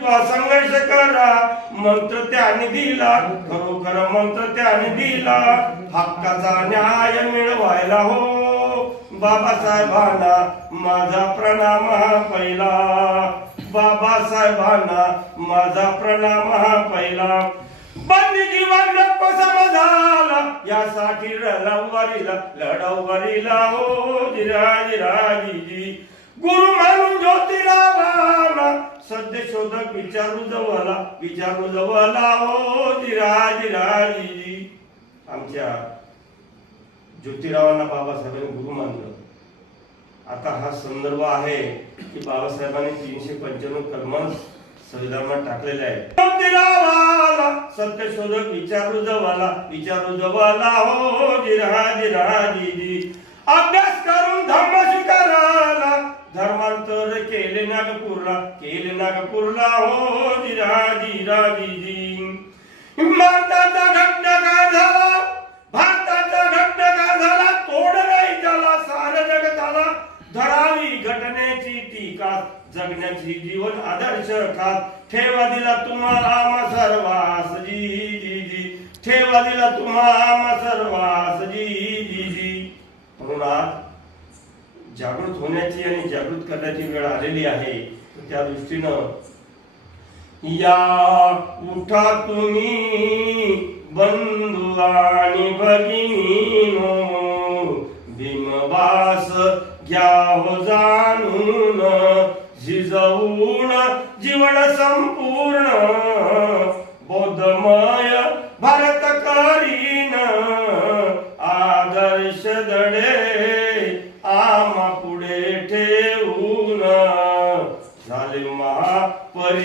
हिंदुत्वा संघर्ष करा. मंत्र त्याने दिला. खरोखर मंत्र त्याने दिला. हक्काचा न्याय मिळवायला हो. बाबासाहेबांना माझा प्रणाम हा पहिला. बाबासाहेबांना माझा प्रणाम हा पहिला. बंदी जीवन नको समजाला. यासाठी लढवरीला लढवरीला हो. जिराजी राजी गुरु म्हणून ज्योतिरा सध्या शोधक विचारू जवळला विचारू जवळला ओ हो राजी आमच्या ज्योतिरावांना बाबासाहेबांनी गुरु मानलं. आता हा संदर्भ आहे की बाबासाहेबांनी तीनशे पंच्याण्णव कलम संविधानात टाकलेले आहे ज्योतिरावाला सत्यशोधक विचारू जवळला विचारू जवळला हो जिरा जिरा दिदी अभ्यास नागपूरला केले नागपूरला. हो जिरा जिरा जी जी भारताचा घटना झाला. भारताचा घटना झाला. तोड नाही त्याला सार जगताला. धरावी घटनेची टीका जगण्याची जीवन आदर्श खात ठेवा दिला तुम्हाला आम्हा सर्वास जी जी जी ठेवा दिला तुम्हाला आम्हा सर्वास जी जी जी म्हणून जागृत होण्याची आणि जागृत करण्याची वेळ आलेली आहे त्या दृष्टीनं या उठा तुम्ही बंधू आणि भगिनीनो भीमवास घ्याव जाणून झिजवून जीवन संपूर्ण बौद्धमय भारत करीन आदर्श दडे. नामा पुढे ठेवून. झाले महा परि